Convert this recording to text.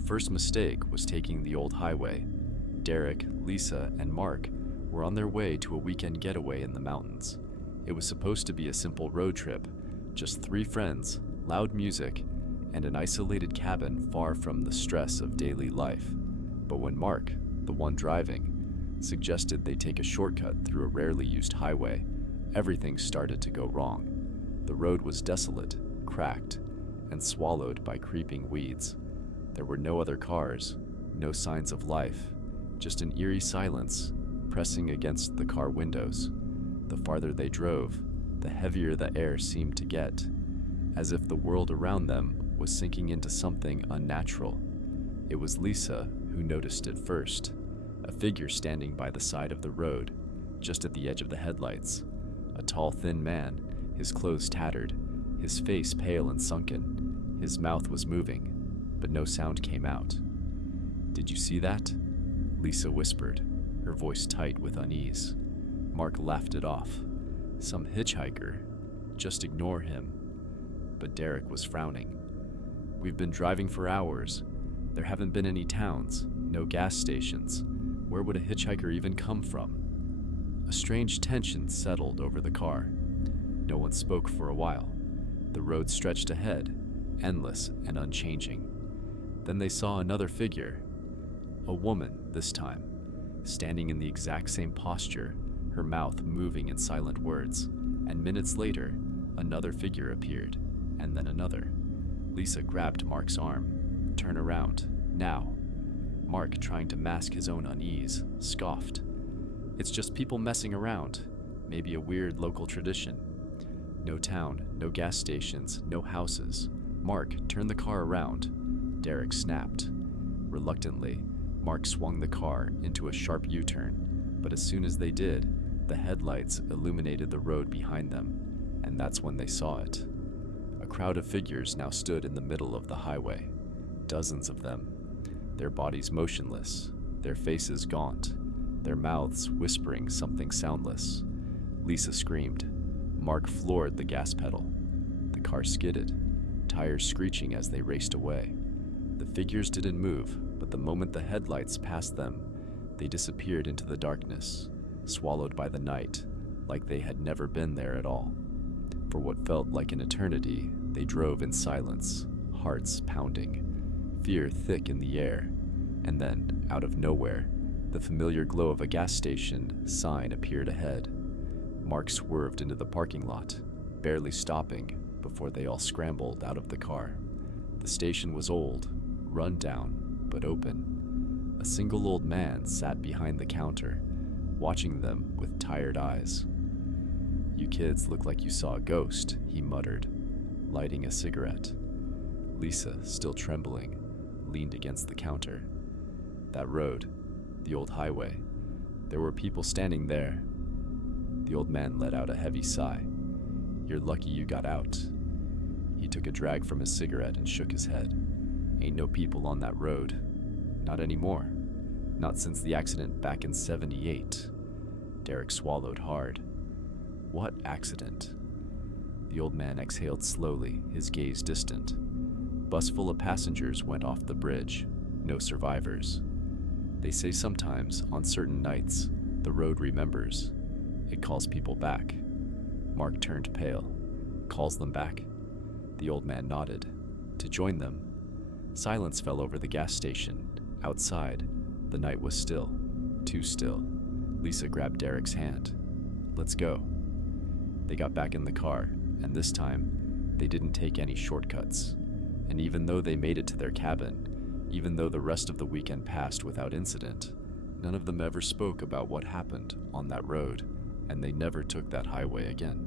The first mistake was taking the old highway. Derek, Lisa, and Mark were on their way to a weekend getaway in the mountains. It was supposed to be a simple road trip, just 3 friends, loud music, and an isolated cabin far from the stress of daily life. But when Mark, the one driving, suggested they take a shortcut through a rarely used highway, everything started to go wrong. The road was desolate, cracked, and swallowed by creeping weeds. There were no other cars, no signs of life, just an eerie silence pressing against the car windows. The farther they drove, the heavier the air seemed to get, as if the world around them was sinking into something unnatural. It was Lisa who noticed it first, a figure standing by the side of the road, just at the edge of the headlights. A tall, thin man, his clothes tattered, his face pale and sunken. His mouth was moving, but no sound came out. "Did you see that?" Lisa whispered, her voice tight with unease. Mark laughed it off. "Some hitchhiker. Just ignore him." But Derek was frowning. "We've been driving for hours. There haven't been any towns, no gas stations. Where would a hitchhiker even come from?" A strange tension settled over the car. No one spoke for a while. The road stretched ahead, endless and unchanging. Then they saw another figure. A woman, this time, standing in the exact same posture, her mouth moving in silent words. And minutes later, another figure appeared, and then another. Lisa grabbed Mark's arm. "Turn around, now." Mark, trying to mask his own unease, scoffed. "It's just people messing around. Maybe a weird local tradition." No town, no gas stations, no houses. "Mark, turn the car around." Derek snapped. Reluctantly, Mark swung the car into a sharp U-turn, but as soon as they did, the headlights illuminated the road behind them, and that's when they saw it. A crowd of figures now stood in the middle of the highway. Dozens of them, their bodies motionless, their faces gaunt, their mouths whispering something soundless. Lisa screamed. Mark floored the gas pedal. The car skidded, tires screeching as they raced away. The figures didn't move, but the moment the headlights passed them, they disappeared into the darkness, swallowed by the night, like they had never been there at all. For what felt like an eternity, they drove in silence, hearts pounding, fear thick in the air, and then, out of nowhere, the familiar glow of a gas station sign appeared ahead. Mark swerved into the parking lot, barely stopping before they all scrambled out of the car. The station was old, run down, but open. A single old man sat behind the counter, watching them with tired eyes. "You kids look like you saw a ghost," he muttered, lighting a cigarette. Lisa, still trembling, leaned against the counter. That road, the old highway, there were people standing there. The old man let out a heavy sigh. "You're lucky you got out." He took a drag from his cigarette and shook his head. "Ain't no people on that road. Not anymore. Not since the accident back in '78. Derek swallowed hard. "What accident?" The old man exhaled slowly, his gaze distant. "Bus full of passengers went off the bridge. No survivors. They say sometimes, on certain nights, the road remembers. It calls people back." Mark turned pale. "Calls them back?" The old man nodded. "To join them." Silence fell over the gas station. Outside, the night was still, too still. Lisa grabbed Derek's hand. "Let's go." They got back in the car, and this time, they didn't take any shortcuts. And even though they made it to their cabin, even though the rest of the weekend passed without incident, none of them ever spoke about what happened on that road, and they never took that highway again.